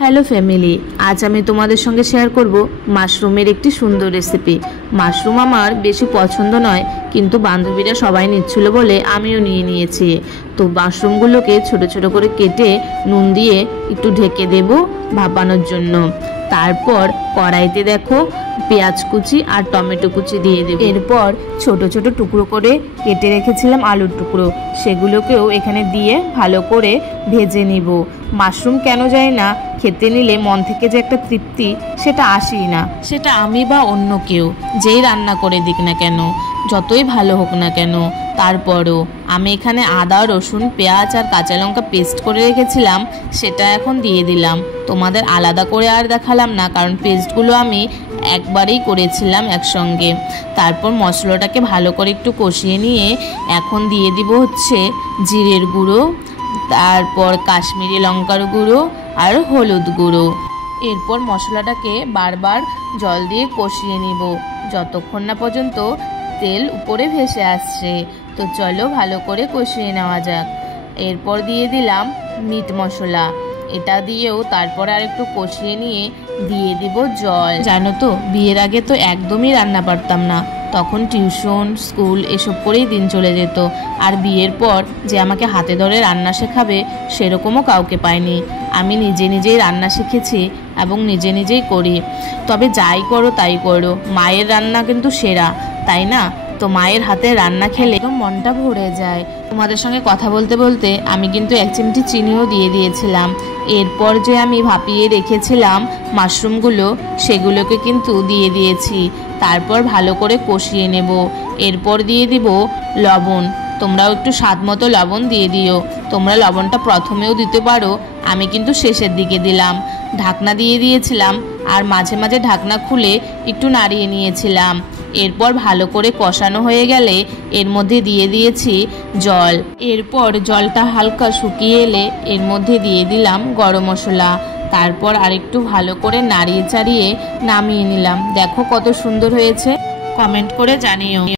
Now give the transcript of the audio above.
Hello family, আজ আমি তোমাদের সঙ্গে শেয়ার করব মাশরুমের একটি সুন্দর রেসিপি। মাশরুম আমার বেশি পছন্দ নয়, কিন্তু বান্ধবীরা সবাই নিচ্ছিল বলে আমিও নিয়ে নিয়েছি। তো মাশরুমগুলোকে ছোট ছোট করে কেটে নুন দিয়ে একটু ঢেকে দেব ভাপানোর জন্য। তারপর কড়াইতে দেখো পেঁয়াজ কুচি আর টমেটো কুচি দিয়ে দেব। এরপর ছোট ছোট টুকরো করে কেটে রেখেছিলাম আলুর টুকরো, সেগুলোকেও এখানে দিয়ে ভালো করে ভেজে নিব। মাশরুম কেন যায় না খেতে নিলে মন থেকে যে একটা তৃপ্তি, সেটা আসেই না। সেটা আমি বা অন্য কেউ যেই রান্না করে দিক না কেন, যতই ভালো হোক না কেন, তারপরও আমি এখানে আদা রসুন পেঁয়াজ আর কাঁচা লঙ্কা পেস্ট করে রেখেছিলাম, সেটা এখন দিয়ে দিলাম। তোমাদের আলাদা করে আর দেখালাম না, কারণ পেস্টগুলো আমি একবারেই করেছিলাম একসঙ্গে। তারপর মশলাটাকে ভালো করে একটু কষিয়ে নিয়ে এখন দিয়ে দিব হচ্ছে জিরের গুঁড়ো, তারপর কাশ্মীরি লঙ্কার গুঁড়ো আর হলুদ গুঁড়ো। এরপর মশলাটাকে বারবার জল দিয়ে কষিয়ে নিব যতক্ষণ না পর্যন্ত তেল উপরে ভেসে আসছে। তো চলো ভালো করে কষিয়ে নেওয়া যাক। এরপর দিয়ে দিলাম মিট মশলা, এটা দিয়েও তারপর আর একটু কষিয়ে নিয়ে দিয়ে দিব জল। জানো তো, বিয়ের আগে তো একদমই রান্না পারতাম না, তখন টিউশন স্কুল এসব করেই দিন চলে যেত। আর বিয়ের পর যে আমাকে হাতে ধরে রান্না শেখাবে সেরকমও কাউকে পাইনি। আমি নিজে নিজেই রান্না শিখেছি এবং নিজে নিজেই করি। তবে যাই করো তাই করো, মায়ের রান্না কিন্তু সেরা, তাই না? তো মায়ের হাতে রান্না খেলে একদম মনটা ভরে যায়। তোমাদের সঙ্গে কথা বলতে বলতে আমি কিন্তু 1 চিমটি চিনিও দিয়ে দিয়েছিলাম। এরপর যে আমি ভাপিয়ে রেখেছিলাম মাশরুমগুলো, সেগুলোকে কিন্তু দিয়ে দিয়েছি। তারপর ভালো করে কষিয়ে নেব। এরপর দিয়ে দিব লবণ, তোমরাও একটু স্বাদ মতো লবণ দিয়ে দিও। তোমরা লবণটা প্রথমেও দিতে পারো, আমি কিন্তু শেষের দিকে দিলাম। ঢাকনা দিয়ে দিয়েছিলাম আর মাঝে মাঝে ঢাকনা খুলে একটু নাড়িয়ে নিয়েছিলাম। এরপর ভালো করে কষানো হয়ে গেলে এর মধ্যে দিয়ে দিয়েছি জল। এরপর জলটা হালকা শুকিয়ে এলে এর মধ্যে দিয়ে দিলাম গরম মশলা। তারপর আরেকটু ভালো করে নাড়িয়ে চাড়িয়ে নামিয়ে নিলাম। দেখো কত সুন্দর হয়েছে, কমেন্ট করে জানিও।